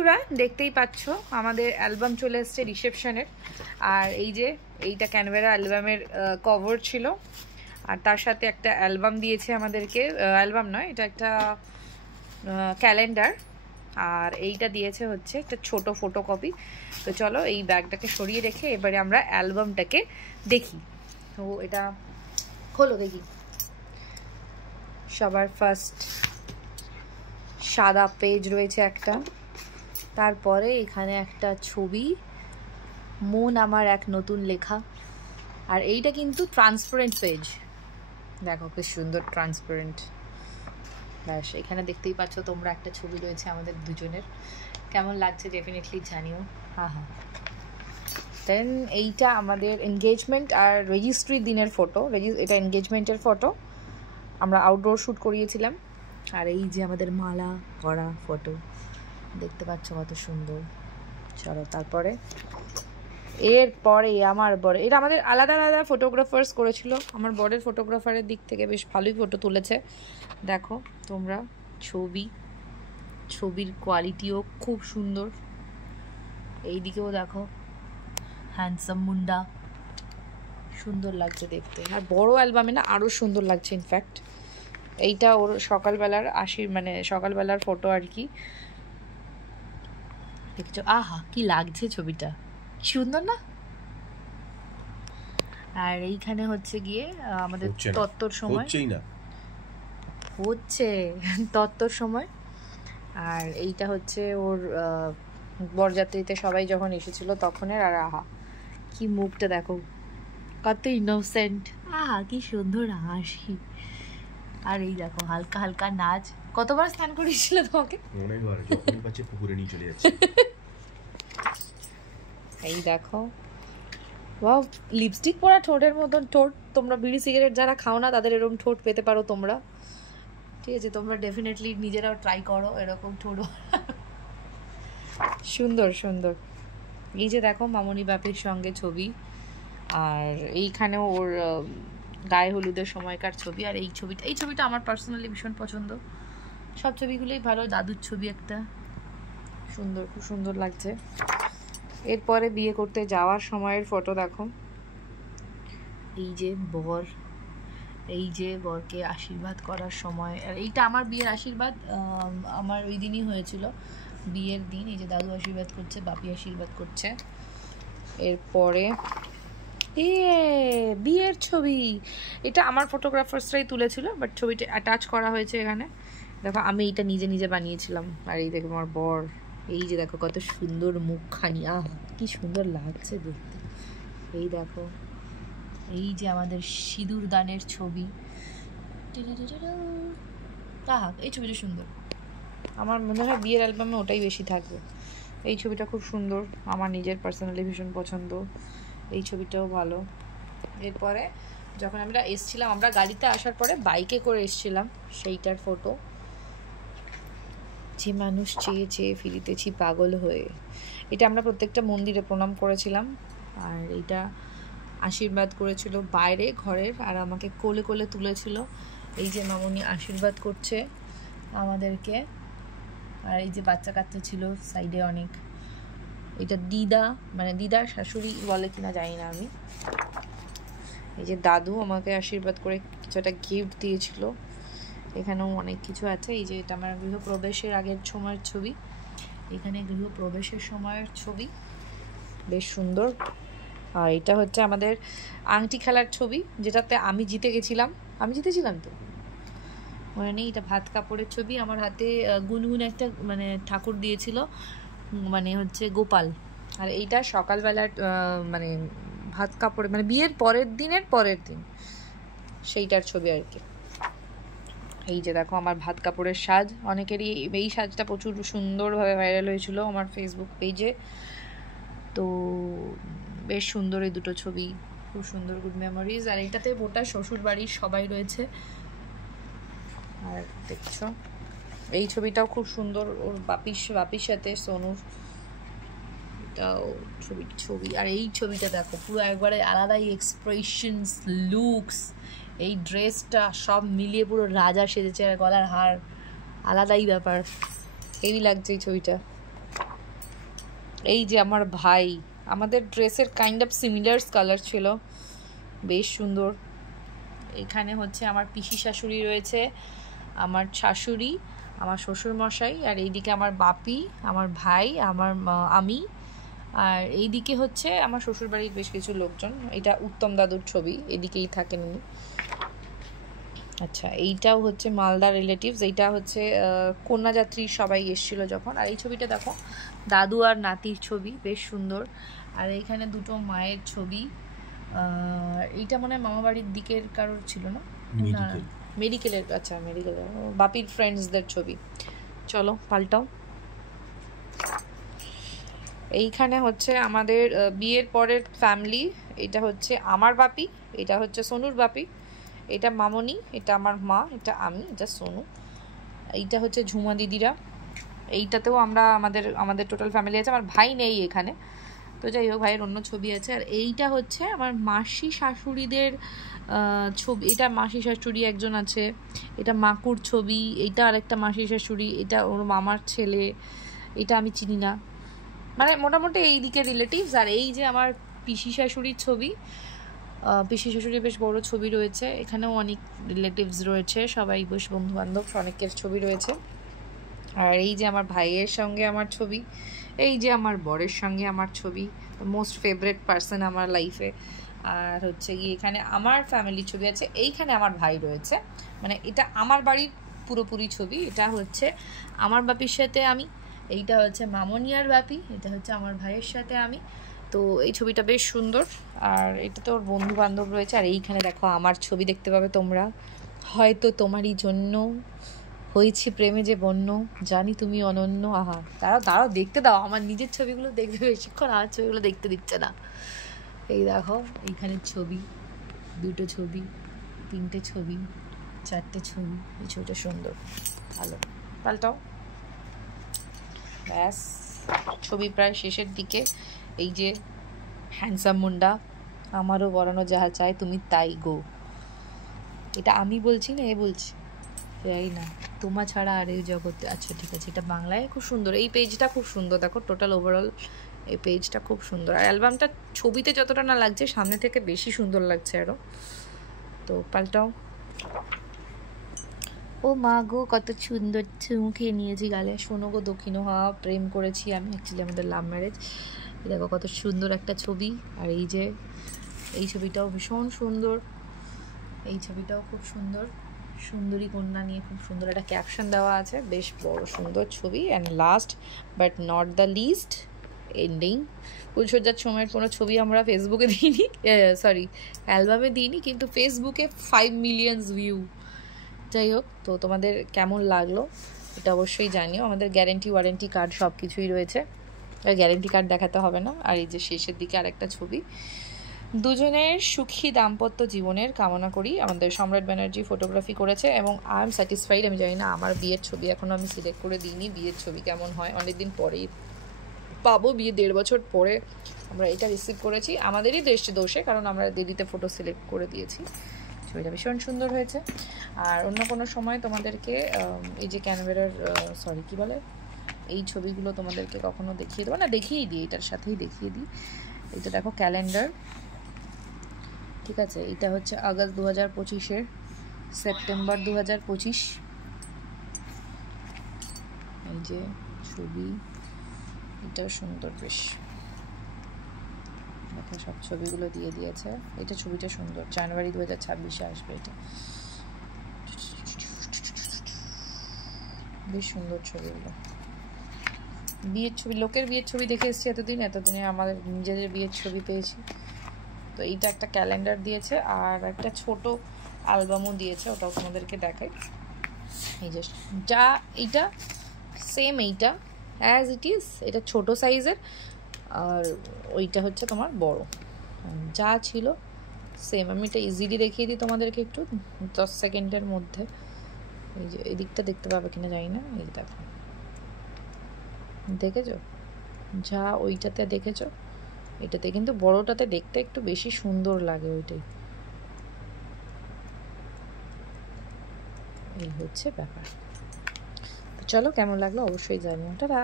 তোরা দেখতেই পাচ্ছ আমাদের অ্যালবাম চলে এসছে রিসেপশনের। আর এই যে এইটা ক্যানভেরা অ্যালবামের কভার ছিল, আর তার সাথে একটা অ্যালবাম দিয়েছে আমাদেরকে, অ্যালবাম নয় এটা একটা ক্যালেন্ডার, আর এইটা দিয়েছে হচ্ছে একটা ছোট ফটোকপি। তো চলো এই ব্যাগটাকে সরিয়ে রেখে এবারে আমরা অ্যালবামটাকে দেখি। তো এটা খোলো দেখি। সবার ফার্স্ট সাদা পেজ রয়েছে একটা, তারপরে এখানে একটা ছবি, মন আমার এক নতুন লেখা। আর এইটা কিন্তু ট্রান্সপারেন্ট পেজ, দেখো কি সুন্দর ট্রান্সপারেন্ট। ব্যাস এখানে দেখতেই পাচ্ছ তোমরা একটা ছবি রয়েছে আমাদের দুজনের, কেমন লাগছে ডেফিনেটলি জানিও। হ্যাঁ হ্যাঁ। দেন এইটা আমাদের এনগেজমেন্ট আর রেজিস্ট্রির দিনের ফটো, এটা এনগেজমেন্টের ফটো, আমরা আউটডোর শ্যুট করিয়েছিলাম। আর এই যে আমাদের মালা করা ফটো, দেখতে পাচ্ছ কত সুন্দর। চলো তারপরে এরপরে আমার বর, এটা আমাদের আলাদা আলাদা ফটোগ্রাফার্স করেছিল। আমার বরের ফটোগ্রাফারের দিক থেকে বেশ ভালোই ফটো তুলেছে, দেখো তোমরা। ছবির কোয়ালিটিও খুব সুন্দর। এই দিকেও দেখো, হ্যান্ডসাম মুন্ডা, সুন্দর লাগছে দেখতে। আর বড় অ্যালবামে না আরও সুন্দর লাগছে ইনফ্যাক্ট। এইটা ওর সকালবেলার সকালবেলার ফটো আর কি, দেখছো? আহা কি লাগছে ছবিটা, সুন্দর না? আর এইখানে হচ্ছে গিয়ে আমাদের তত্ত্বর সময় হচ্ছে তত্ত্বর সময়। আর এইটা হচ্ছে ওর বরযাত্রীতে সবাই যখন এসেছিল তখনের। আর আহা কি মুখটা দেখো, কত ইনোসেন্ট, আহা কি সুন্দর হাসি। আর এই দেখো হালকা হালকা নাচ। কতবার স্নান করিয়েছিল তোমাকে? অনেকবার, যখনই পাচ্ছে পুকুরে নিয়ে চলে যাচ্ছে। এই দেখো, ওয়াও, লিপস্টিক পরা ঠোঁটের মতন ঠোঁট। তোমরা বিড়ি সিগারেট যারা খাও না তাদের এরকম ঠোঁট পেতে পারো তোমরা, ঠিক আছে? তোমরা ডেফিনেটলি নিজেরাও ট্রাই করো এরকম ঠোঁট। সুন্দর সুন্দর। এই যে দেখো মামনি বাপির সঙ্গে ছবি, আর এইখানেও ওর গায়ে হলুদের সময়কার ছবি। আর এই ছবিটা আমার পার্সোনালি ভীষণ পছন্দ। সব ছবিগুলোই ভালো। দাদুর ছবি একটা সুন্দর, খুব সুন্দর লাগছে। এরপরে বিয়ে করতে যাওয়ার সময়ের ফটো দেখো। এই যে বর, এই যে বরকে আশীর্বাদ করার সময়। আর এইটা আমার বিয়ের আশীর্বাদ, আমার ওই দিনই হয়েছিল, বিয়ের দিন। এই যে দাদু আশীর্বাদ করছে, বাপি আশীর্বাদ করছে। এরপরে বিয়ের ছবি, এটা আমার ফটোগ্রাফার্সরাই তুলেছিল, বাট ছবিটা অ্যাটাচ করা হয়েছে এখানে। দেখো আমি এইটা নিজে নিজে বানিয়েছিলাম। আর এই দেখো আমার বর, এই যে দেখো কত সুন্দর মুখখানি, আহ কি সুন্দর লাগছে দেখতে। এই দেখো, এই যে আমাদের সিঁদুর দানের ছবি, আহা এই ছবিটা সুন্দর। আমার মনে হয় বিয়ের অ্যালবামে ওটাই বেশি থাকবে। এই ছবিটা খুব সুন্দর, আমার নিজের পার্সোনালি ভীষণ পছন্দ। এই ছবিটাও ভালো। এরপরে যখন আমরা এসছিলাম, আমরা গাড়িতে আসার পরে বাইকে করে এসছিলাম, সেইটার ফটো। যে মানুষ চেয়ে চেয়ে ফিরিতেছি পাগল হয়ে, এটা আমরা প্রত্যেকটা মন্দিরে প্রণাম করেছিলাম। আর এটা আশীর্বাদ করেছিল বাইরে ঘরের, আর আমাকে কোলে কোলে তুলেছিল। এই যে মামনি আশীর্বাদ করছে আমাদেরকে। আর এই যে বাচ্চা কাচ্চা ছিল সাইডে অনেক। এটা দিদা, মানে দিদার শাশুড়ি বলে কিনা জানি না আমি। এই যে দাদু আমাকে আশীর্বাদ করে কিছু একটা গিফট দিয়েছিল। এখানেও অনেক কিছু আছে। এই যে এটা আমার গৃহপ্রবেশের আগের সময়ের ছবি, এখানে গৃহপ্রবেশের সময়ের ছবি, বেশ সুন্দর। আর এটা হচ্ছে আমাদের আংটি খেলার ছবি, যেটাতে আমি জিতে গেছিলাম। আমি জিতেছিলাম তো মনে নেই। এটা ভাত কাপড়ের ছবি, আমার হাতে গুনগুন একটা মানে ঠাকুর দিয়েছিল, মানে হচ্ছে গোপাল। আর এইটা সকালবেলার মানে ভাত কাপড়ে, মানে বিয়ের পরের দিন সেইটার ছবি আর কি। এই যে দেখো আমার ভাত কাপড়ের সাজ, অনেকেরই এই সাজটা প্রচুর সুন্দরভাবে ভাইরাল হয়েছিল আমার ফেসবুক পেজে। তো বেশ সুন্দর এই দুটো ছবি, খুব সুন্দর, গুড মেমোরিজ। আর এইটাতে গোটা শ্বশুর বাড়ির সবাই রয়েছে। আর দেখছো এই ছবিটাও খুব সুন্দর, ওর বাপির সাথে সোনুর, এটাও ছবি। আর এই ছবিটা দেখো, পুরো একবারে আলাদাই এক্সপ্রেশনস, লুকস, এই ড্রেসটা সব মিলিয়ে পুরো রাজা সেজেছে। আর গলার হার, আলাদাই ব্যাপার, হেভি লাগছে এই ছবিটা। এই যে আমার ভাই, আমাদের ড্রেসের কাইন্ড অফ সিমিলার কালার ছিল, বেশ সুন্দর। এখানে হচ্ছে আমার পিসি শাশুড়ি রয়েছে, আমার শাশুড়ি, আমার শ্বশুর মশাই, আর এইদিকে আমার বাপি, আমার ভাই, আমি, আর এইদিকে হচ্ছে আমার শ্বশুরবাড়ির বেশ কিছু লোকজন। এটা উত্তম দাদুর ছবি, এদিকেই থাকেন উনি। আচ্ছা, এইটাও হচ্ছে মালদা রিলেটিভস, এইটা হচ্ছে কন্যাযাত্রী সবাই এসেছিলো যখন। আর এই ছবিটা দেখো, দাদু আর নাতির ছবি, বেশ সুন্দর। আর এইখানে দুটো মায়ের ছবি। এইটা মনে হয় মামাবাড়ির দিকের কারোর ছিল না, মেডিকেলের। আচ্ছা, মেডিকেলের বাপির ফ্রেন্ডসদের ছবি। চলো পাল্টাও। এইখানে হচ্ছে আমাদের বিয়ের পরের ফ্যামিলি। এটা হচ্ছে আমার বাপি, এটা হচ্ছে সোনুর বাপি, এটা মামনি, এটা আমার মা, এটা আমি, এটা সোনু। এইটা হচ্ছে ঝুমা দিদিরা। এইটাতেও আমাদের টোটাল ফ্যামিলি আছে। আমার ভাই নেই এখানে, তো যাই হোক, ভাইয়ের অন্য ছবি আছে। আর এইটা হচ্ছে আমার মাসি শাশুড়িদের ছবি। এটা মাসি শাশুড়ি একজন আছে, এটা মাকুর ছবি, এইটা আরেকটা মাসি শাশুড়ি, এটা ওর মামার ছেলে, এটা আমি চিনি না, মানে মোটামুটি এই দিকে রিলেটিভস। আর এই যে আমার পিসি শাশুড়ির ছবি, পিসি শাশুড়ির বেশ বড় ছবি রয়েছে, এখানেও অনেক রিলেটিভস রয়েছে, সবাই বেশ বন্ধু বান্ধব, অনেকের ছবি রয়েছে। আর এই যে আমার ভাইয়ের সঙ্গে আমার ছবি, এই যে আমার বরের সঙ্গে আমার ছবি, মোস্ট ফেভারিট পার্সন আমার লাইফে। আর হচ্ছে গিয়ে এখানে আমার ফ্যামিলির ছবি আছে, এইখানে আমার ভাই রয়েছে, মানে এটা আমার বাড়ির পুরোপুরি ছবি। এটা হচ্ছে আমার বাপির সাথে আমি, এইটা হচ্ছে মামনিয়ার বাপি, এটা হচ্ছে আমার ভাইয়ের সাথে আমি। তো এই ছবিটা বেশ সুন্দর। আর এটা তো ওর বন্ধু বান্ধব রয়েছে। আর এইখানে দেখো আমার ছবি দেখতে পাবে তোমরা, হয়তো তোমারই জন্য হয়েছি প্রেমে যে বন্য, জানি তুমি অনন্য। আহা, দাঁড়াও দেখতে দাও, আমার নিজের ছবিগুলো দেখবে বেশিক্ষণ, আমার ছবিগুলো দেখতে দিচ্ছে না। এই দেখো, এইখানে ছবি, দুটো ছবি, তিনটে ছবি, চারটে ছবি। এই ছবিটা সুন্দর, ভালো। পাল্টাও। ব্যাস, ছবি প্রায় শেষের দিকে। এই যে হ্যান্ডসাম মুন্ডা, আমারও বরানো যাহা চাই তুমি তাই গো, এটা আমি বলছি না, এ বলছি, যাই না তোমা ছাড়া আর এই জগতে। আচ্ছা ঠিক আছে, এটা বাংলায় খুব সুন্দর। এই পেজটা খুব সুন্দর, দেখো টোটাল ওভারঅল এই পেজটা খুব সুন্দর। আর অ্যালবামটা ছবিতে যতটা না লাগছে, সামনে থেকে বেশি সুন্দর লাগছে আরও। তো পাল্টাও। ও মা গো, কত সুন্দর চুমু খেয়ে নিয়েছি গালে। শোনো গো দক্ষিণ হওয়া, প্রেম করেছি আমি, অ্যাকচুয়ালি আমাদের লাভ ম্যারেজ। দেখো কত সুন্দর একটা ছবি। আর এই যে এই ছবিটাও ভীষণ সুন্দর, এই ছবিটাও খুব সুন্দর, সুন্দরী কন্যা নিয়ে খুব সুন্দর একটা ক্যাপশন দেওয়া আছে, বেশ বড় সুন্দর ছবি। And last but not the least, ending. ফুলসজ্জার সময়ের কোনো ছবি আমরা ফেসবুকে দিইনি, সরি অ্যালবামে দিইনি, কিন্তু ফেসবুকে 5 মিলিয়ন ভিউ। যাই হোক, তো তোমাদের কেমন লাগলো এটা অবশ্যই জানিও। আমাদের গ্যারেন্টি ওয়ারেন্টি কার্ড সব কিছুই রয়েছে, গ্যারেন্টি কার্ড দেখাতে হবে না। আর এই যে শেষের দিকে আরেকটা ছবি, দুজনের সুখী দাম্পত্য জীবনের কামনা করি। আমাদের সম্রাট ব্যানার্জি ফটোগ্রাফি করেছে এবং আই এম স্যাটিসফাইড। আমি জানি না, আমার বিয়ের ছবি এখনও আমি সিলেক্ট করে দিইনি, বিয়ের ছবি কেমন হয় অনেকদিন পরেই পাবো, বিয়ে 1.5 বছর পরে আমরা এটা রিসিভ করেছি, আমাদেরই দোষে, কারণ আমরা দেরিতে ফটো সিলেক্ট করে দিয়েছি। ছবিটা ভীষণ সুন্দর হয়েছে। আর অন্য কোনো সময় তোমাদেরকে এই যে ক্যানভেরার সরি কী বলে, এই ছবিগুলো তোমাদেরকে কখনো দেখিয়ে দেবো না, দেখিয়েই দিই, এটার সাথেই দেখিয়ে দিই। এটা দেখো ক্যালেন্ডার, ঠিক আছে, এটা হচ্ছে আগস্ট 2025-এর, সেপ্টেম্বর 2025। এই যে ছবি, এটাও সুন্দর বেশ, দেখো সব ছবিগুলো দিয়ে দিয়েছে। এটা ছবিটা সুন্দর, জানুয়ারি 2026-এ আসবে এটা, বেশ সুন্দর ছবিগুলো। বিয়ের ছবি, লোকের বিয়ের ছবি দেখে এসেছি এতদিনে আমাদের নিজেদের বিয়ের ছবি পেয়েছি। তো এইটা একটা ক্যালেন্ডার দিয়েছে, আর একটা ছোট অ্যালবামও দিয়েছে, ওটাও তোমাদেরকে দেখাই। এই যে যা, এইটা সেম, এইটা অ্যাজ ইট ইজ, এটা ছোট সাইজের, আর ওইটা হচ্ছে তোমার বড়, যা ছিল সেম। আমি এটা ইজিলি দেখিয়ে দিই তোমাদেরকে একটু 10 সেকেন্ডের মধ্যে। এই যে এদিকটা দেখতে পাবে কিনা জানি না, এই দেখো, দেখেছো যা ওইটাতে দেখেছো, এটাতে কিন্তু বড়টাতে দেখতে একটু বেশি সুন্দর লাগে, ওইটাই। এই হচ্ছে ব্যাপার। চলো, কেমন লাগলো অবশ্যই জানিও। টাটা।